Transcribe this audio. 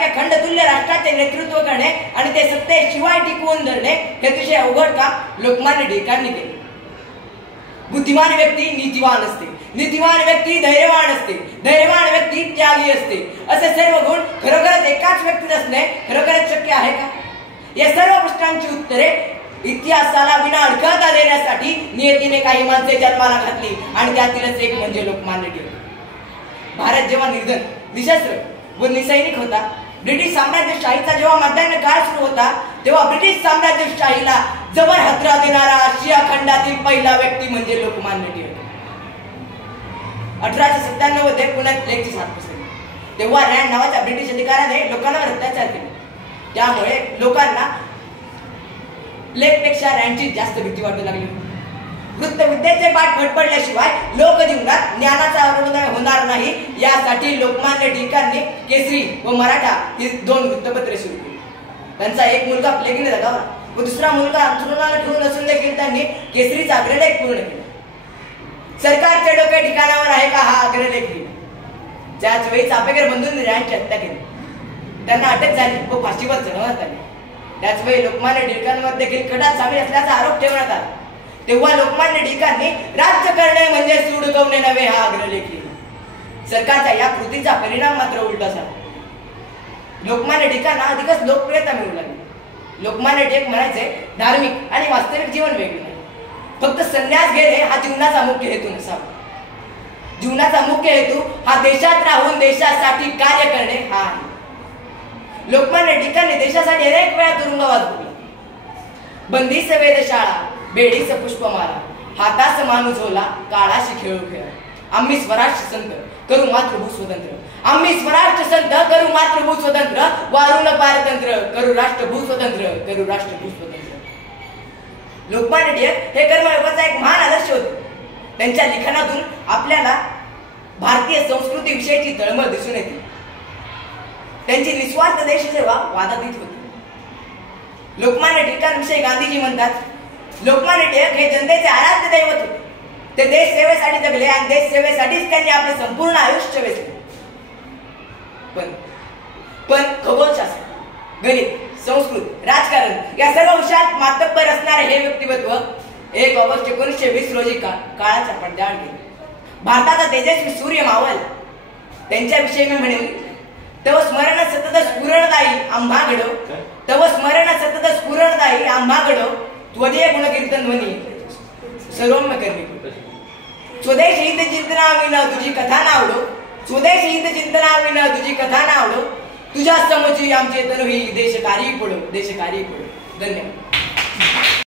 भारतासारख्या खंडतुल्य राष्ट्राचे नेतृत्व करणे आणि ते सत्तेशिवाय टिकवून धरणे हे अतिशय अवघड काम लोकमान्य टिळकांनी केले. बुद्धिमान व्यक्ती नीतिवान असते, नीतिवान व्यक्ती धैर्यवान असते, धैर्यवान व्यक्ती त्यागी असते. असे सर्व गुण खरोखरच एकाच व्यक्तीत असणे खरोखरच शक्य आहे का? या सर्व प्रश्नांची उत्तरे इतिहासाला विना अडखळता देण्यासाठी नियतीने काही माणसे जन्माला घातली आणि त्यातीलच एक म्हणजे लोकमान्य टिळक. भारत जेव्हा निर्धन, निशस्त्र व निसैनिक होता, ब्रिटिश साम्राज्यशाहीचा जेव्हा मध्यान्ह काळ सुरू होता, तेव्हा ब्रिटिश साम्राज्यशाहीला जबर हादरा देणारा आशिया खंडातील पहिला व्यक्ती म्हणजे लोकमान्य टिळक. 1897 मध्ये पुण्यात प्लेगची साथ पसरली. तेव्हा रँड नावाच्या ब्रिटिश अधिकाऱ्याने लोकांवर अत्याचार केले. त्यामुळे लोकांना प्लेगपेक्षा रँडची जास्त भीती वाटू लागली. वृत्तविद्येचे पाठ फटफडल्याशिवाय लोकजीवनात ज्ञानाचा अरुणोदय होणार नाही, यासाठी लोकमान्य टिळकांनी केसरी व मराठा ही 2 वृत्तपत्रे सुरू केली. त्यांचा एक मुलगा प्लेगने जगावला व दुसरा मुलगा अंथरुणाला ठेवून असून देखील त्यांनी केसरीचा अग्रलेख पूर्ण केला. सरकारचे डोके ठिकाणावर आहे का हा अग्रलेख लिहिला. त्याच वेळी चापेकर बंधूंनी रँडची हत्या केली. त्यांना अटक झाली व फाशीवर चढवण्यात आली. त्याच वेळी लोकमान्य टिळकांवर देखील कटात सामील असल्याचा आरोप ठेवण्यात आला. तेव्हा लोकमान्य टिळकांनी राज्य करणे म्हणजे सूड गवणे नव्हे हा अग्रलेख लिहिला. सरकारच्या या कृतीचा परिणाम मात्र उलटा झाला. लोकमान्य टिळकांना अधिकच लोकप्रियता मिळू लागली. लोकमान्य टिळक म्हणायचे, धार्मिक आणि वास्तविक जीवन वेगळे नाही. फक्त संन्यास घेणे हा जीवनाचा मुख्य हेतू नसावा. जीवनाचा मुख्य हेतू हा देशात राहून देशासाठी कार्य करणे हा आहे. लोकमान्य टिळकांनी देशासाठी अनेक वेळा तुरुंगवास भोगला. बंदीस वेधशाळा, बेडीस पुष्पमाला, हातास माणूस झोला, काळाशी खेळू खेळ. आम्ही स्वराष्ट्र संत करू मातृभू स्वतंत्र, आम्ही स्वराष्ट्र संत करू मातृभू स्वतंत्र, वारून पारतंत्र करू राष्ट्रभू स्वतंत्र, करू राष्ट्रभू स्वतंत्र. लोकमान्य टिळक हे कर्मयोगाचा एक महान आदर्श होते. त्यांच्या लिखाणातून आपल्याला भारतीय संस्कृती विषयीची तळमळ दिसून येते. त्यांची निस्वार्थ देशसेवा वादातीत होती. लोकमान्य टिळकांविषयी गांधीजी म्हणतात, लोकमान्य टिळक हे जनतेचे आराध्य दैवत होते. ते देश सेवेसाठी जगले आणि देश सेवेसाठीच त्यांनी आपले संपूर्ण आयुष्य वेचले. पण खगोलशास्त्र, गणित, संस्कृत, राजकारण या सर्व विषयात मातब्बर असणारे हे व्यक्तिमत्व 1 ऑगस्ट 1920 रोजी काळाच्या पडद्याआड गेले. भारताचा तेजस्वी सूर्य मावळ त्यांच्याविषयी मी म्हणेन, तव स्मरण सतत स्फुरणदायी आम्हा घडो, तव स्मरण सतत स्फुरणदायी आम्हा घडो, त्वदीय गुणकीर्तन ध्वनी सर्वम्य करणे. स्वदेश हित चिंतना विना तुझी कथा ना आवडो, स्वदेश हित चिंतना विना तुझी कथा ना आवडो, तुझ्या समची आमचे तनु ही देशकारी पडो, देशकारी पडो. धन्यवाद.